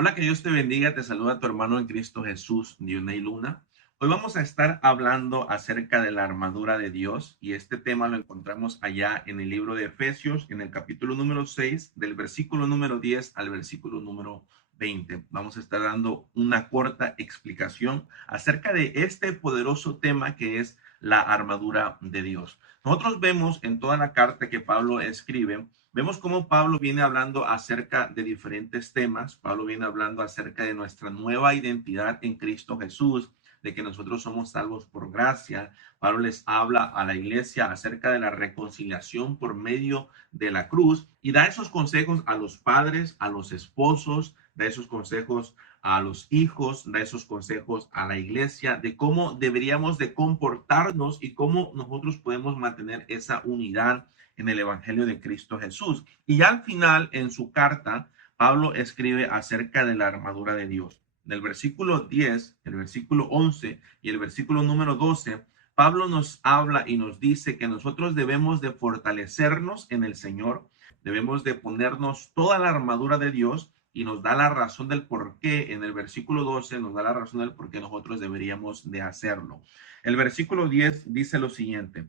Hola, que Dios te bendiga. Te saluda tu hermano en Cristo Jesús, Dionei Luna. Hoy vamos a estar hablando acerca de la armadura de Dios y este tema lo encontramos allá en el libro de Efesios, en el capítulo número 6, del versículo número 10 al versículo número 20. Vamos a estar dando una corta explicación acerca de este poderoso tema que es la armadura de Dios. Nosotros vemos en toda la carta que Pablo escribe. Vemos cómo Pablo viene hablando acerca de diferentes temas. Pablo viene hablando acerca de nuestra nueva identidad en Cristo Jesús, de que nosotros somos salvos por gracia. Pablo les habla a la iglesia acerca de la reconciliación por medio de la cruz y da esos consejos a los padres, a los esposos, da esos consejos a los hijos, da esos consejos a la iglesia de cómo deberíamos de comportarnos y cómo nosotros podemos mantener esa unidad en el Evangelio de Cristo Jesús. Y ya al final, en su carta, Pablo escribe acerca de la armadura de Dios. En el versículo 10, el versículo 11 y el versículo número 12, Pablo nos habla y nos dice que nosotros debemos de fortalecernos en el Señor, debemos de ponernos toda la armadura de Dios y nos da la razón del por qué. En el versículo 12 nos da la razón del por qué nosotros deberíamos de hacerlo. El versículo 10 dice lo siguiente: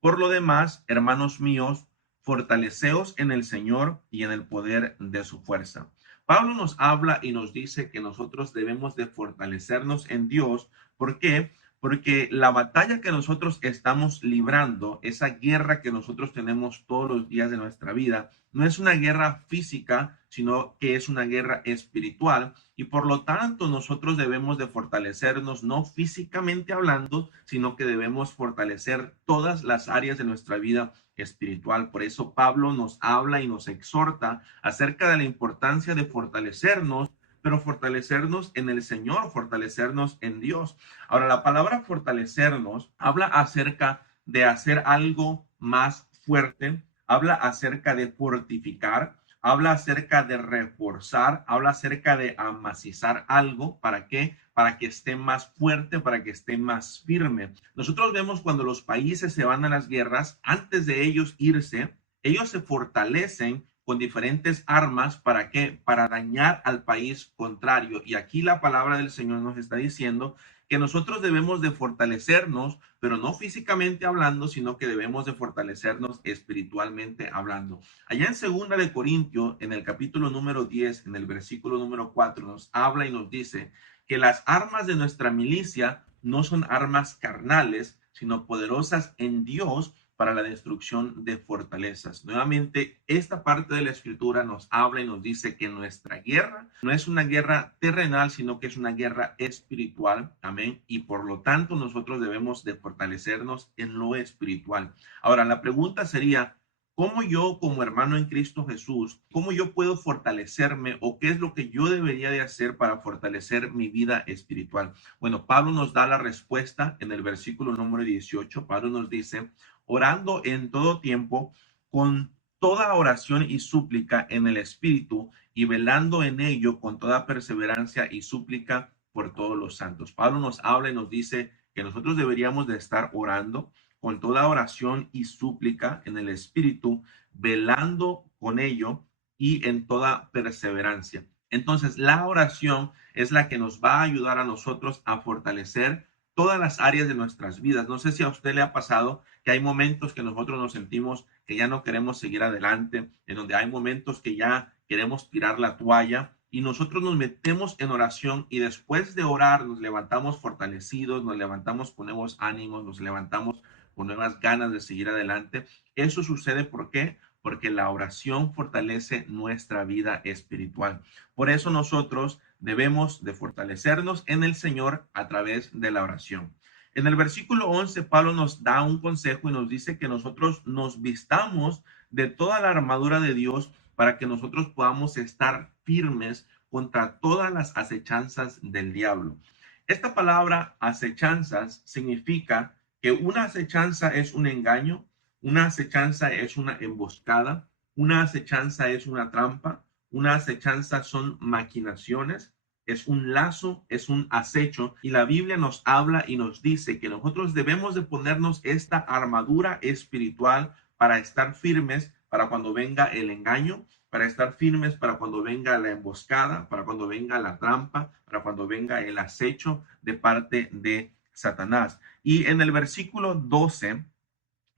por lo demás, hermanos míos, fortaleceos en el Señor y en el poder de su fuerza. Pablo nos habla y nos dice que nosotros debemos de fortalecernos en Dios. ¿Por qué? Porque la batalla que nosotros estamos librando, esa guerra que nosotros tenemos todos los días de nuestra vida, no es una guerra física, sino que es una guerra espiritual. Y por lo tanto, nosotros debemos de fortalecernos no físicamente hablando, sino que debemos fortalecer todas las áreas de nuestra vida espiritual. Por eso Pablo nos habla y nos exhorta acerca de la importancia de fortalecernos, pero fortalecernos en el Señor, fortalecernos en Dios. Ahora, la palabra fortalecernos habla acerca de hacer algo más fuerte, habla acerca de fortificar, habla acerca de reforzar, habla acerca de amacizar algo. ¿Para qué? Para que esté más fuerte, para que esté más firme. Nosotros vemos cuando los países se van a las guerras, antes de ellos irse, ellos se fortalecen con diferentes armas. ¿Para qué? Para dañar al país contrario. Y aquí la palabra del Señor nos está diciendo que nosotros debemos de fortalecernos, pero no físicamente hablando, sino que debemos de fortalecernos espiritualmente hablando. Allá en Segunda de Corintios, en el capítulo número 10, en el versículo número 4, nos habla y nos dice que las armas de nuestra milicia no son armas carnales, sino poderosas en Dios para la destrucción de fortalezas. Nuevamente, esta parte de la escritura nos habla y nos dice que nuestra guerra no es una guerra terrenal, sino que es una guerra espiritual. Amén. Y por lo tanto, nosotros debemos de fortalecernos en lo espiritual. Ahora, la pregunta sería: ¿cómo yo, como hermano en Cristo Jesús, cómo yo puedo fortalecerme o qué es lo que yo debería de hacer para fortalecer mi vida espiritual? Bueno, Pablo nos da la respuesta en el versículo número 18. Pablo nos dice: orando en todo tiempo, con toda oración y súplica en el Espíritu, y velando en ello con toda perseverancia y súplica por todos los santos. Pablo nos habla y nos dice que nosotros deberíamos de estar orando con toda oración y súplica en el Espíritu, velando con ello y en toda perseverancia. Entonces, la oración es la que nos va a ayudar a nosotros a fortalecer todas las áreas de nuestras vidas. No sé si a usted le ha pasado que hay momentos que nosotros nos sentimos que ya no queremos seguir adelante, en donde hay momentos que ya queremos tirar la toalla, y nosotros nos metemos en oración y después de orar nos levantamos fortalecidos, nos levantamos con nuevos ánimos, nos levantamos con nuevas ganas de seguir adelante. Eso sucede, ¿por qué? Porque la oración fortalece nuestra vida espiritual. Por eso nosotros debemos de fortalecernos en el Señor a través de la oración. En el versículo 11, Pablo nos da un consejo y nos dice que nosotros nos vistamos de toda la armadura de Dios para que nosotros podamos estar firmes contra todas las acechanzas del diablo. Esta palabra acechanzas significa que una acechanza es un engaño, una acechanza es una emboscada, una acechanza es una trampa, una acechanza son maquinaciones, es un lazo, es un acecho. Y la Biblia nos habla y nos dice que nosotros debemos de ponernos esta armadura espiritual para estar firmes para cuando venga el engaño, para estar firmes para cuando venga la emboscada, para cuando venga la trampa, para cuando venga el acecho de parte de Satanás. Y en el versículo 12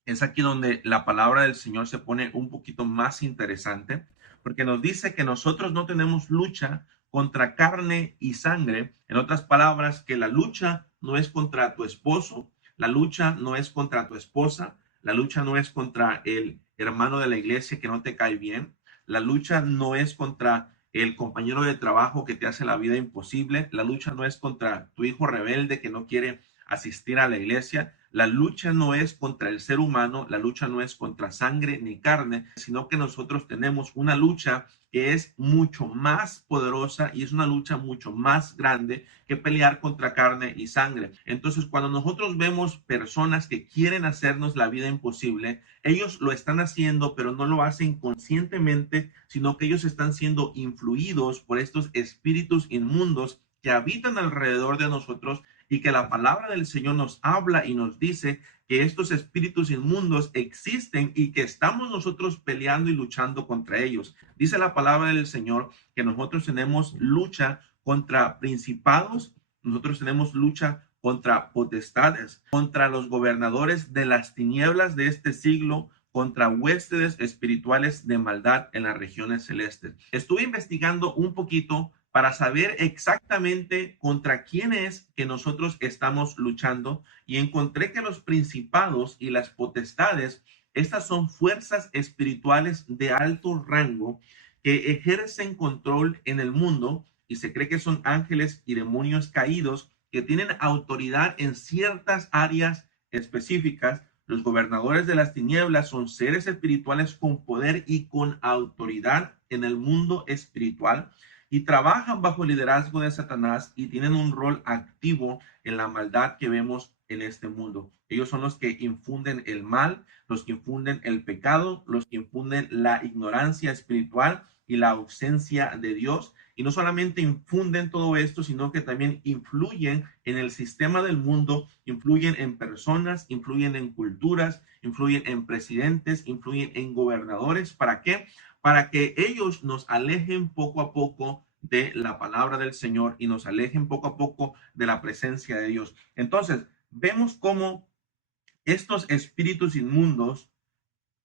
es aquí donde la palabra del Señor se pone un poquito más interesante, porque nos dice que nosotros no tenemos lucha contra carne y sangre. En otras palabras, que la lucha no es contra tu esposo, la lucha no es contra tu esposa, la lucha no es contra el hermano de la iglesia que no te cae bien, la lucha no es contra el compañero de trabajo que te hace la vida imposible, la lucha no es contra tu hijo rebelde que no quiere asistir a la iglesia. La lucha no es contra el ser humano, la lucha no es contra sangre ni carne, sino que nosotros tenemos una lucha que es mucho más poderosa y es una lucha mucho más grande que pelear contra carne y sangre. Entonces, cuando nosotros vemos personas que quieren hacernos la vida imposible, ellos lo están haciendo, pero no lo hacen conscientemente, sino que ellos están siendo influidos por estos espíritus inmundos que habitan alrededor de nosotros, y que la palabra del Señor nos habla y nos dice que estos espíritus inmundos existen y que estamos nosotros peleando y luchando contra ellos. Dice la palabra del Señor que nosotros tenemos lucha contra principados, nosotros tenemos lucha contra potestades, contra los gobernadores de las tinieblas de este siglo, contra huestes espirituales de maldad en las regiones celestes. Estuve investigando un poquito para saber exactamente contra quién es que nosotros estamos luchando, y encontré que los principados y las potestades, estas son fuerzas espirituales de alto rango que ejercen control en el mundo, y se cree que son ángeles y demonios caídos que tienen autoridad en ciertas áreas específicas. Los gobernadores de las tinieblas son seres espirituales con poder y con autoridad en el mundo espiritual, y trabajan bajo el liderazgo de Satanás y tienen un rol activo en la maldad que vemos en este mundo. Ellos son los que infunden el mal, los que infunden el pecado, los que infunden la ignorancia espiritual y la ausencia de Dios. Y no solamente infunden todo esto, sino que también influyen en el sistema del mundo, influyen en personas, influyen en culturas, influyen en presidentes, influyen en gobernadores. ¿Para qué? Para que ellos nos alejen poco a poco de la palabra del Señor y nos alejen poco a poco de la presencia de Dios. Entonces, vemos cómo estos espíritus inmundos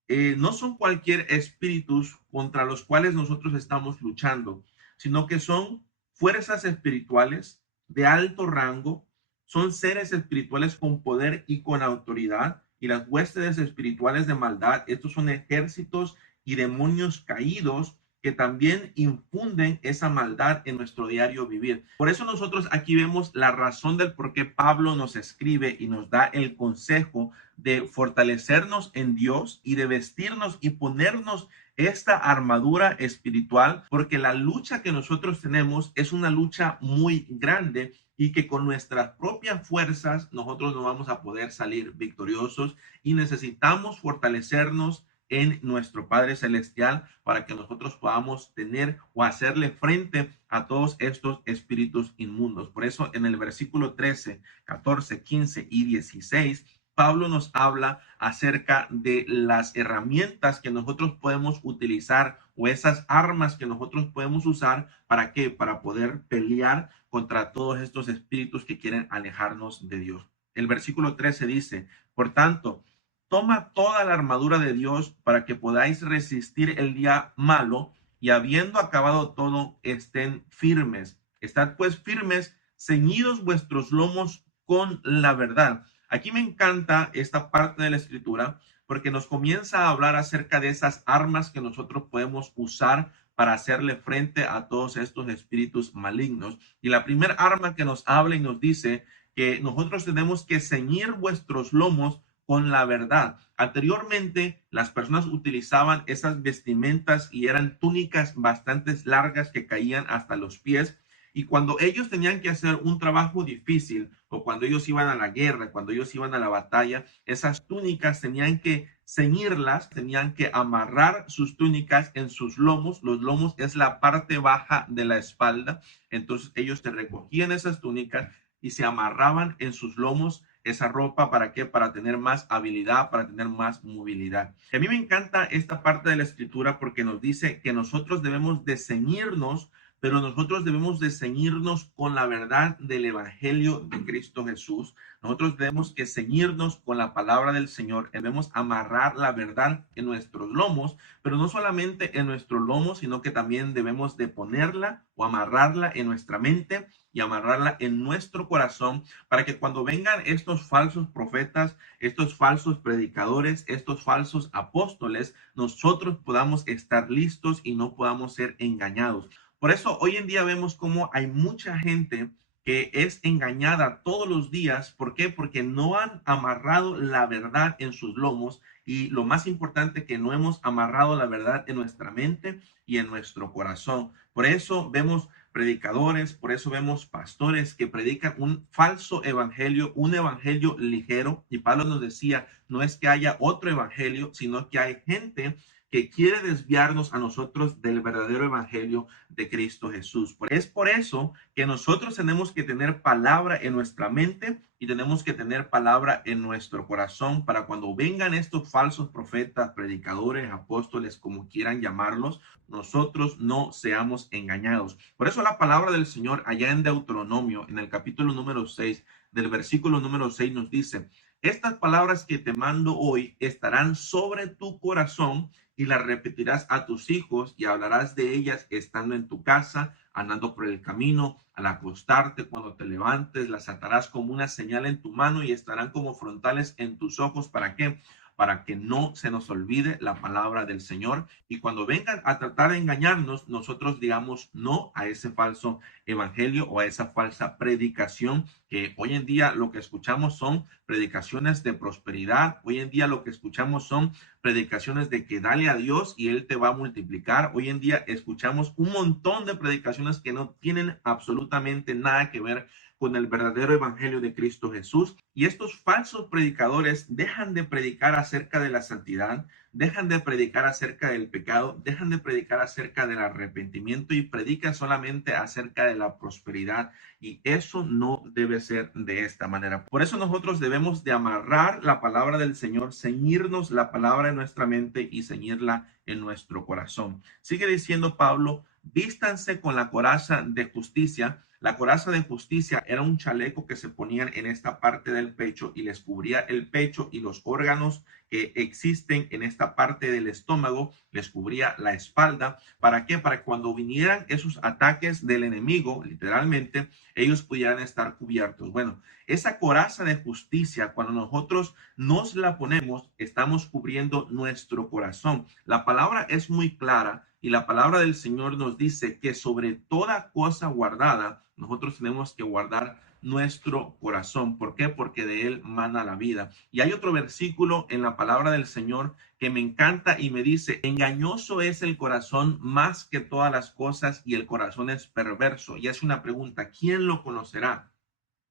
no son cualquier espíritus contra los cuales nosotros estamos luchando, sino que son fuerzas espirituales de alto rango, son seres espirituales con poder y con autoridad, y las huestes espirituales de maldad, estos son ejércitos y demonios caídos que también infunden esa maldad en nuestro diario vivir. Por eso nosotros aquí vemos la razón del por qué Pablo nos escribe y nos da el consejo de fortalecernos en Dios y de vestirnos y ponernos esta armadura espiritual, porque la lucha que nosotros tenemos es una lucha muy grande y que con nuestras propias fuerzas nosotros no vamos a poder salir victoriosos, y necesitamos fortalecernos en nuestro Padre Celestial para que nosotros podamos tener o hacerle frente a todos estos espíritus inmundos. Por eso en el versículo 13, 14, 15 y 16, Pablo nos habla acerca de las herramientas que nosotros podemos utilizar, o esas armas que nosotros podemos usar. ¿Para qué? Para poder pelear contra todos estos espíritus que quieren alejarnos de Dios. El versículo 13 dice: por tanto, toma toda la armadura de Dios para que podáis resistir el día malo, y habiendo acabado todo, estén firmes. Estad pues firmes, ceñidos vuestros lomos con la verdad. Aquí me encanta esta parte de la escritura, porque nos comienza a hablar acerca de esas armas que nosotros podemos usar para hacerle frente a todos estos espíritus malignos. Y la primera arma que nos habla y nos dice que nosotros tenemos que ceñir vuestros lomos con la verdad. Anteriormente, las personas utilizaban esas vestimentas y eran túnicas bastante largas que caían hasta los pies. Y cuando ellos tenían que hacer un trabajo difícil, o cuando ellos iban a la guerra, cuando ellos iban a la batalla, esas túnicas tenían que ceñirlas, tenían que amarrar sus túnicas en sus lomos. Los lomos es la parte baja de la espalda. Entonces ellos te recogían esas túnicas y se amarraban en sus lomos esa ropa. ¿Para qué? Para tener más habilidad, para tener más movilidad. Y a mí me encanta esta parte de la escritura porque nos dice que nosotros debemos de ceñirnos, pero nosotros debemos de ceñirnos con la verdad del Evangelio de Cristo Jesús. Nosotros debemos que ceñirnos con la palabra del Señor, debemos amarrar la verdad en nuestros lomos, pero no solamente en nuestros lomos, sino que también debemos de ponerla o amarrarla en nuestra mente y amarrarla en nuestro corazón para que cuando vengan estos falsos profetas, estos falsos predicadores, estos falsos apóstoles, nosotros podamos estar listos y no podamos ser engañados. Por eso hoy en día vemos cómo hay mucha gente que es engañada todos los días. ¿Por qué? Porque no han amarrado la verdad en sus lomos y lo más importante, que no hemos amarrado la verdad en nuestra mente y en nuestro corazón. Por eso vemos predicadores, por eso vemos pastores que predican un falso evangelio, un evangelio ligero. Y Pablo nos decía, no es que haya otro evangelio, sino que hay gente que quiere desviarnos a nosotros del verdadero evangelio de Cristo Jesús. Es por eso que nosotros tenemos que tener palabra en nuestra mente y tenemos que tener palabra en nuestro corazón para cuando vengan estos falsos profetas, predicadores, apóstoles, como quieran llamarlos, nosotros no seamos engañados. Por eso la palabra del Señor allá en Deuteronomio, en el capítulo número 6, del versículo número 6 nos dice, estas palabras que te mando hoy estarán sobre tu corazón y las repetirás a tus hijos y hablarás de ellas estando en tu casa, andando por el camino, al acostarte, cuando te levantes, las atarás como una señal en tu mano y estarán como frontales en tus ojos. ¿Para qué? Para que no se nos olvide la palabra del Señor y cuando vengan a tratar de engañarnos, nosotros digamos no a ese falso evangelio o a esa falsa predicación, que hoy en día lo que escuchamos son predicaciones de prosperidad. Hoy en día lo que escuchamos son predicaciones de que dale a Dios y Él te va a multiplicar. Hoy en día escuchamos un montón de predicaciones que no tienen absolutamente nada que ver con el verdadero evangelio de Cristo Jesús. Y estos falsos predicadores dejan de predicar acerca de la santidad, dejan de predicar acerca del pecado, dejan de predicar acerca del arrepentimiento y predican solamente acerca de la prosperidad. Y eso no debe ser de esta manera. Por eso nosotros debemos de amarrar la palabra del Señor, ceñirnos la palabra en nuestra mente y ceñirla en nuestro corazón. Sigue diciendo Pablo, vístanse con la coraza de justicia. La coraza de justicia era un chaleco que se ponían en esta parte del pecho y les cubría el pecho y los órganos que existen en esta parte del estómago, les cubría la espalda. ¿Para qué? Para que cuando vinieran esos ataques del enemigo, literalmente, ellos pudieran estar cubiertos. Bueno, esa coraza de justicia, cuando nosotros nos la ponemos, estamos cubriendo nuestro corazón. La palabra es muy clara y la palabra del Señor nos dice que sobre toda cosa guardada, nosotros tenemos que guardar nuestro corazón. ¿Por qué? Porque de él mana la vida. Y hay otro versículo en la palabra del Señor que me encanta y me dice, engañoso es el corazón más que todas las cosas y el corazón es perverso. Y es una pregunta, ¿quién lo conocerá?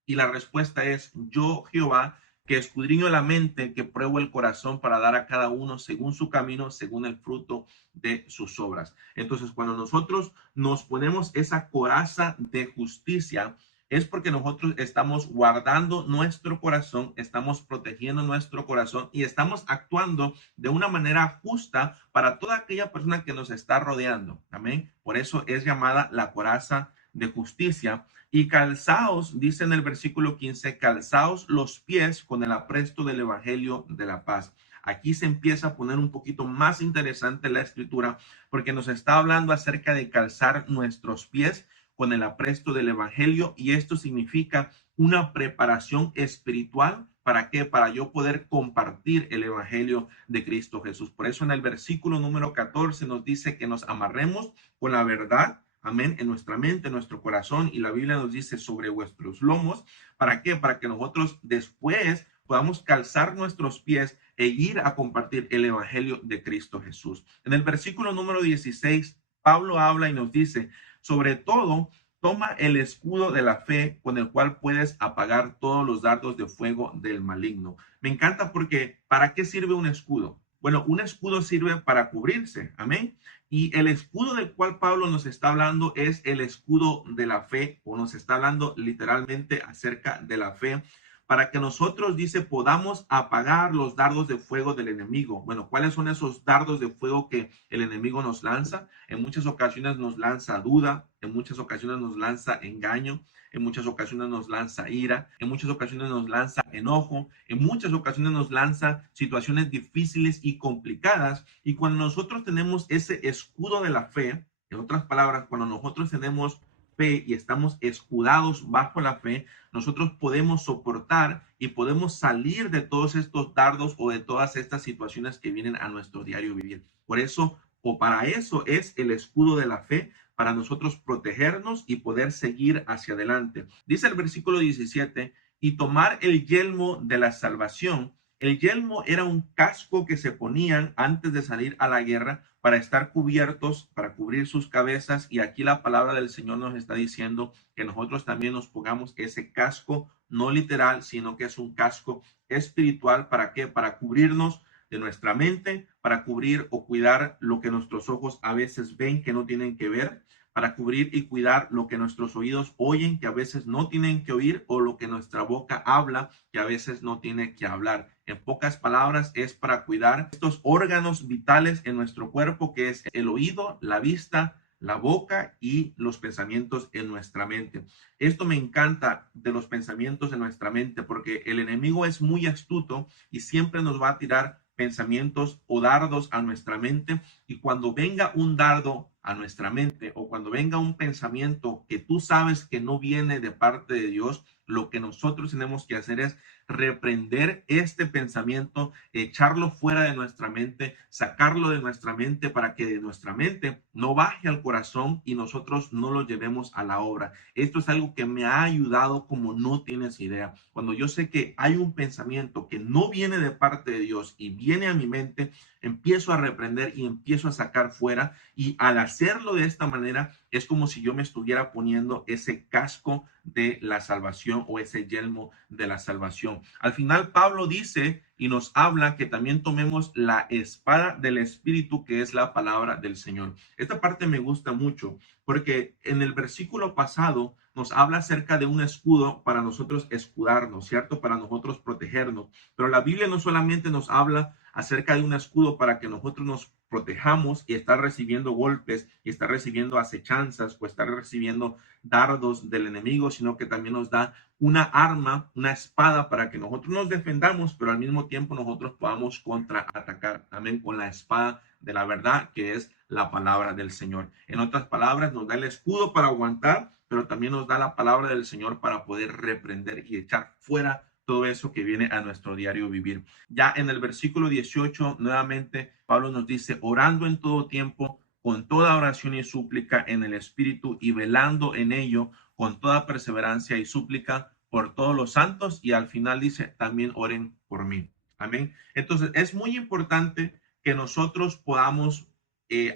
Y la respuesta es, yo Jehová, que escudriño la mente, que pruebo el corazón para dar a cada uno según su camino, según el fruto de sus obras. Entonces, cuando nosotros nos ponemos esa coraza de justicia, es porque nosotros estamos guardando nuestro corazón, estamos protegiendo nuestro corazón y estamos actuando de una manera justa para toda aquella persona que nos está rodeando. Amén. Por eso es llamada la coraza de justicia. Y calzaos, dice en el versículo 15, calzaos los pies con el apresto del evangelio de la paz. Aquí se empieza a poner un poquito más interesante la escritura porque nos está hablando acerca de calzar nuestros pies con el apresto del evangelio y esto significa una preparación espiritual. ¿Para qué? Para yo poder compartir el evangelio de Cristo Jesús. Por eso en el versículo número 14 nos dice que nos amarremos con la verdad. Amén, en nuestra mente, en nuestro corazón, y la Biblia nos dice sobre vuestros lomos. ¿Para qué? Para que nosotros después podamos calzar nuestros pies e ir a compartir el evangelio de Cristo Jesús. En el versículo número 16, Pablo habla y nos dice, sobre todo, toma el escudo de la fe con el cual puedes apagar todos los dardos de fuego del maligno. Me encanta porque ¿para qué sirve un escudo? Bueno, un escudo sirve para cubrirse, amén. Y el escudo del cual Pablo nos está hablando es el escudo de la fe, o nos está hablando literalmente acerca de la fe, para que nosotros, dice, podamos apagar los dardos de fuego del enemigo. Bueno, ¿cuáles son esos dardos de fuego que el enemigo nos lanza? En muchas ocasiones nos lanza duda, en muchas ocasiones nos lanza engaño, en muchas ocasiones nos lanza ira, en muchas ocasiones nos lanza enojo, en muchas ocasiones nos lanza situaciones difíciles y complicadas. Y cuando nosotros tenemos ese escudo de la fe, en otras palabras, cuando nosotros tenemos fe y estamos escudados bajo la fe, nosotros podemos soportar y podemos salir de todos estos dardos o de todas estas situaciones que vienen a nuestro diario vivir. Por eso, o para eso es el escudo de la fe, para nosotros protegernos y poder seguir hacia adelante. Dice el versículo 17, y tomar el yelmo de la salvación. El yelmo era un casco que se ponían antes de salir a la guerra para estar cubiertos, para cubrir sus cabezas. Y aquí la palabra del Señor nos está diciendo que nosotros también nos pongamos ese casco, no literal, sino que es un casco espiritual. ¿Para qué? Para cubrirnos de nuestra mente, para cubrir o cuidar lo que nuestros ojos a veces ven que no tienen que ver, para cubrir y cuidar lo que nuestros oídos oyen que a veces no tienen que oír, o lo que nuestra boca habla que a veces no tiene que hablar. En pocas palabras, es para cuidar estos órganos vitales en nuestro cuerpo, que es el oído, la vista, la boca y los pensamientos en nuestra mente. Esto me encanta de los pensamientos en nuestra mente, porque el enemigo es muy astuto y siempre nos va a tirar pensamientos o dardos a nuestra mente. Y cuando venga un dardo a nuestra mente, o cuando venga un pensamiento que tú sabes que no viene de parte de Dios, lo que nosotros tenemos que hacer es reprender este pensamiento, echarlo fuera de nuestra mente, sacarlo de nuestra mente, para que de nuestra mente no baje al corazón y nosotros no lo llevemos a la obra. Esto es algo que me ha ayudado como no tienes idea. Cuando yo sé que hay un pensamiento que no viene de parte de Dios y viene a mi mente, empiezo a reprender y empiezo a sacar fuera. Y al hacerlo de esta manera, es como si yo me estuviera poniendo ese casco de la salvación, o ese yelmo de la salvación. Al final, Pablo dice y nos habla que también tomemos la espada del Espíritu, que es la palabra del Señor. Esta parte me gusta mucho, porque en el versículo pasado nos habla acerca de un escudo para nosotros escudarnos, ¿cierto? Para nosotros protegernos. Pero la Biblia no solamente nos habla acerca de un escudo para que nosotros nos protejamos y estar recibiendo golpes y estar recibiendo acechanzas o estar recibiendo dardos del enemigo, sino que también nos da una arma, una espada, para que nosotros nos defendamos, pero al mismo tiempo nosotros podamos contraatacar también con la espada de la verdad, que es la palabra del Señor. En otras palabras, nos da el escudo para aguantar, pero también nos da la palabra del Señor para poder reprender y echar fuera todo eso que viene a nuestro diario vivir. Ya en el versículo 18, nuevamente, Pablo nos dice, orando en todo tiempo, con toda oración y súplica en el Espíritu, y velando en ello con toda perseverancia y súplica por todos los santos. Y al final dice, también oren por mí. Amén. Entonces, es muy importante que nosotros podamos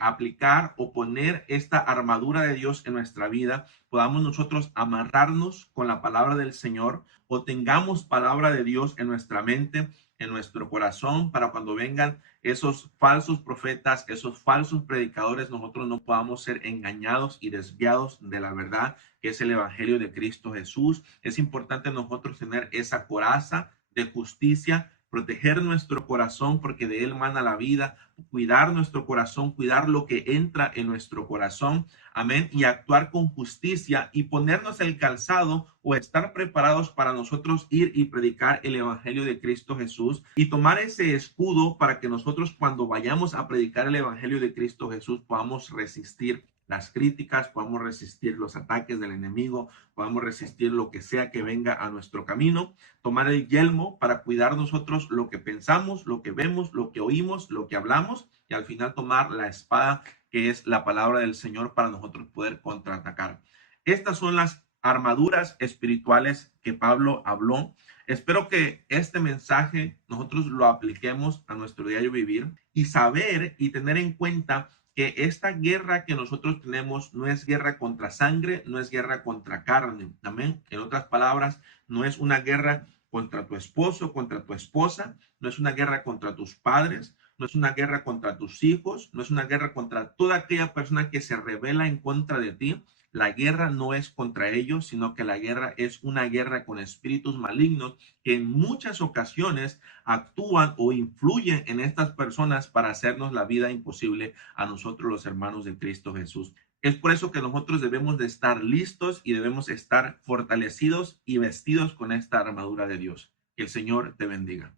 aplicar o poner esta armadura de Dios en nuestra vida, podamos nosotros amarrarnos con la palabra del Señor, o tengamos palabra de Dios en nuestra mente, en nuestro corazón, para cuando vengan esos falsos profetas, esos falsos predicadores, nosotros no podamos ser engañados y desviados de la verdad, que es el evangelio de Cristo Jesús. Es importante nosotros tener esa coraza de justicia, proteger nuestro corazón, porque de él mana la vida, cuidar nuestro corazón, cuidar lo que entra en nuestro corazón, amén, y actuar con justicia y ponernos el calzado, o estar preparados para nosotros ir y predicar el evangelio de Cristo Jesús, y tomar ese escudo para que nosotros, cuando vayamos a predicar el evangelio de Cristo Jesús, podamos resistir las críticas, podamos resistir los ataques del enemigo, podamos resistir lo que sea que venga a nuestro camino. Tomar el yelmo para cuidar nosotros lo que pensamos, lo que vemos, lo que oímos, lo que hablamos, y al final tomar la espada, que es la palabra del Señor, para nosotros poder contraatacar. Estas son las armaduras espirituales que Pablo habló. Espero que este mensaje nosotros lo apliquemos a nuestro diario vivir, y saber y tener en cuenta que esta guerra que nosotros tenemos no es guerra contra sangre, no es guerra contra carne. Amén. En otras palabras, no es una guerra contra tu esposo, contra tu esposa, no es una guerra contra tus padres, no es una guerra contra tus hijos, no es una guerra contra toda aquella persona que se rebela en contra de ti. la guerra no es contra ellos, sino que la guerra es una guerra con espíritus malignos que en muchas ocasiones actúan o influyen en estas personas para hacernos la vida imposible a nosotros los hermanos de Cristo Jesús. Es por eso que nosotros debemos de estar listos y debemos estar fortalecidos y vestidos con esta armadura de Dios. Que el Señor te bendiga.